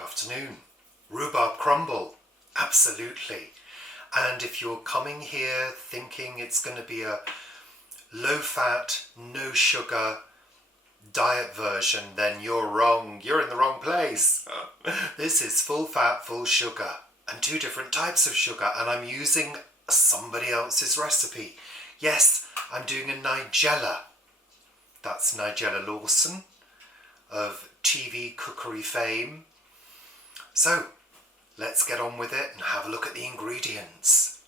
afternoon. Rhubarb crumble, absolutely. And if you're coming here thinking it's going to be a low-fat, no-sugar diet version, then you're wrong. You're in the wrong place. This is full-fat, full-sugar, and 2 different types of sugar, and I'm using somebody else's recipe. Yes, I'm doing a Nigella. That's Nigella Lawson of TV cookery fame. So, let's get on with it and have a look at the ingredients.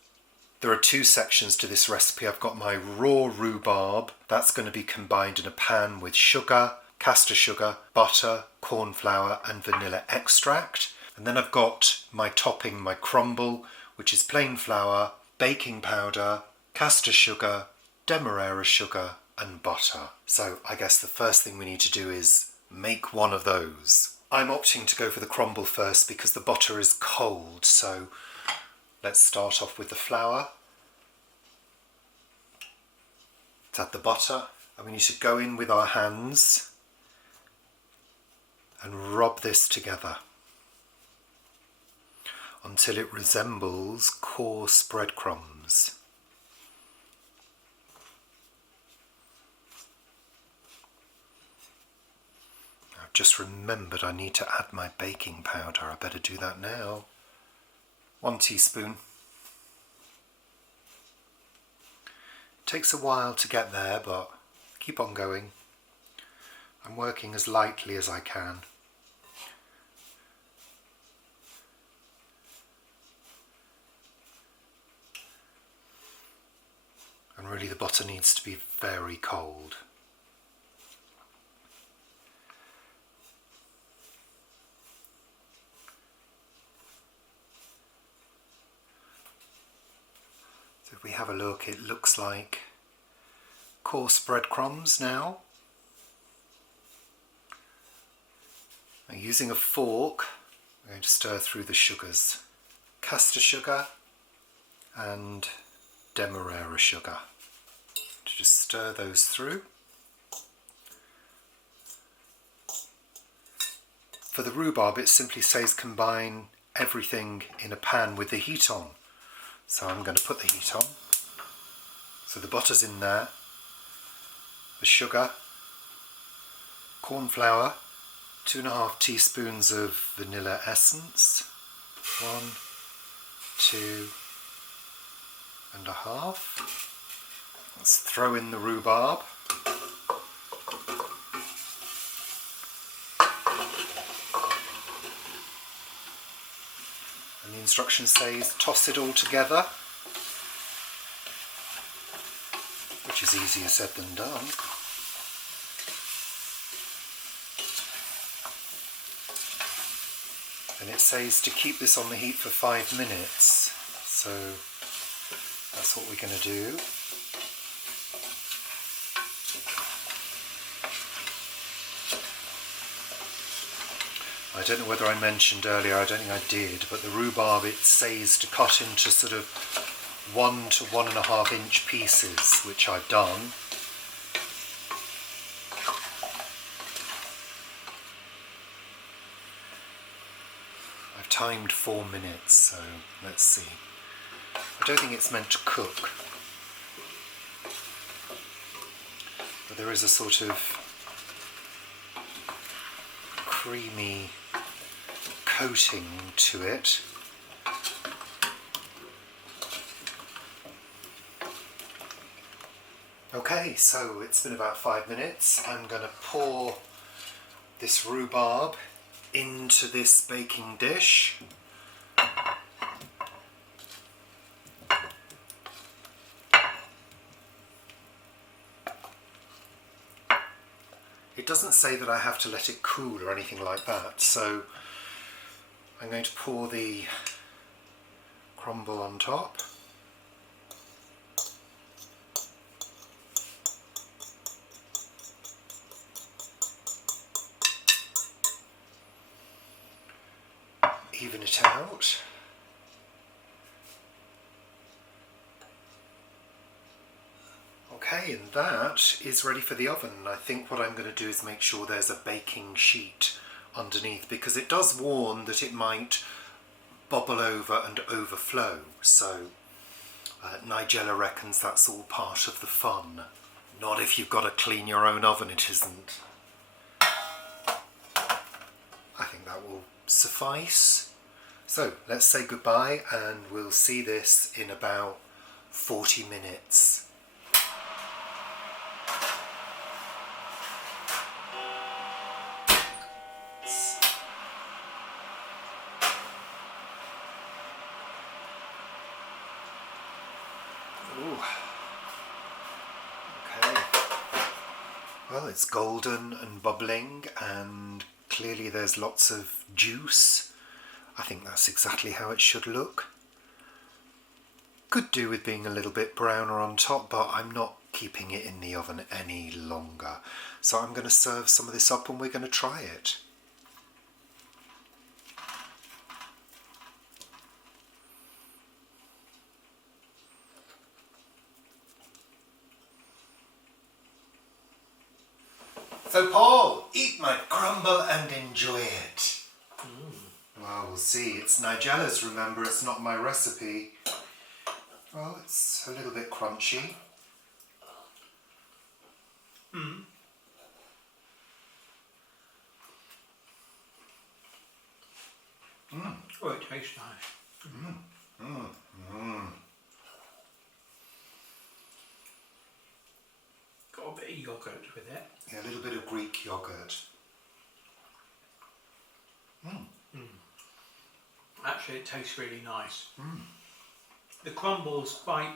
There are 2 sections to this recipe. I've got my raw rhubarb. That's going to be combined in a pan with sugar, castor sugar, butter, corn flour and vanilla extract. And then I've got my topping, my crumble, which is plain flour, baking powder, castor sugar, demerara sugar and butter. So I guess the first thing we need to do is make one of those. I'm opting to go for the crumble first because the butter is cold, so let's start off with the flour. Let's add the butter, and we need to go in with our hands and rub this together until it resembles coarse breadcrumbs. I've just remembered I need to add my baking powder. I better do that now. 1 teaspoon. Takes a while to get there, but keep on going. I'm working as lightly as I can. And really the butter needs to be very cold. If we have a look, it looks like coarse breadcrumbs now. Now, using a fork, I'm going to stir through the sugars. Castor sugar and demerara sugar. To just stir those through. For the rhubarb, it simply says combine everything in a pan with the heat on. So I'm going to put the heat on. So the butter's in there, the sugar, corn flour, 2.5 teaspoons of vanilla essence, 1, 2.5. Let's throw in the rhubarb. And the instruction says toss it all together, which is easier said than done. And it says to keep this on the heat for 5 minutes, so that's what we're going to do. I don't know whether I mentioned earlier, I don't think I did, but the rhubarb, it says to cut into sort of 1 to 1.5 inch pieces, which I've done. I've timed 4 minutes, so let's see. I don't think it's meant to cook, but there is a sort of creamy coating to it. Okay, so it's been about 5 minutes. I'm going to pour this rhubarb into this baking dish. It doesn't say that I have to let it cool or anything like that, so I'm going to pour the crumble on top. Even it out. Okay, and that is ready for the oven. I think what I'm going to do is make sure there's a baking sheet underneath, because it does warn that it might bubble over and overflow. So Nigella reckons that's all part of the fun. Not if you've got to clean your own oven, it isn't. I think that will suffice. So let's say goodbye, and we'll see this in about 40 minutes. Ooh. Okay. Well, it's golden and bubbling, and clearly there's lots of juice. I think that's exactly how it should look. Could do with being a little bit browner on top, but I'm not keeping it in the oven any longer. So I'm going to serve some of this up and we're going to try it. So Paul, eat my crumble and enjoy it. Well, we'll see. It's Nigella's, remember, it's not my recipe. Well, it's a little bit crunchy. Oh, it tastes nice. Got a bit of yoghurt with it. Yeah, a little bit of Greek yoghurt. Actually, it tastes really nice. The crumble's quite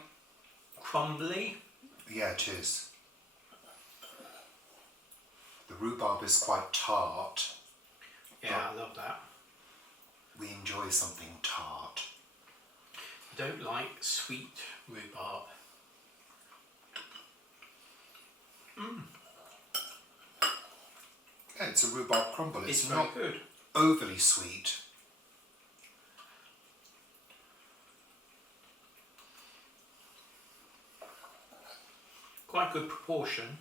crumbly. Yeah, it is. The rhubarb is quite tart. Yeah, I love that. We enjoy something tart. I don't like sweet rhubarb. Yeah, it's a rhubarb crumble. It's It's very not good. overly sweet. Quite good proportion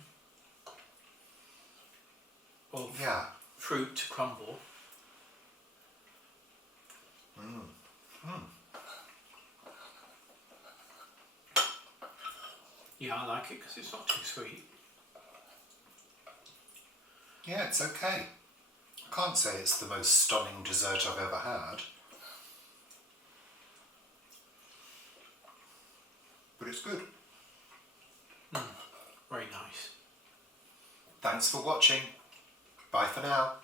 of Yeah. fruit to crumble. Yeah, I like it because it's not too sweet. Yeah, it's okay. I can't say it's the most stunning dessert I've ever had. But it's good. Very nice. Thanks for watching. Bye for now.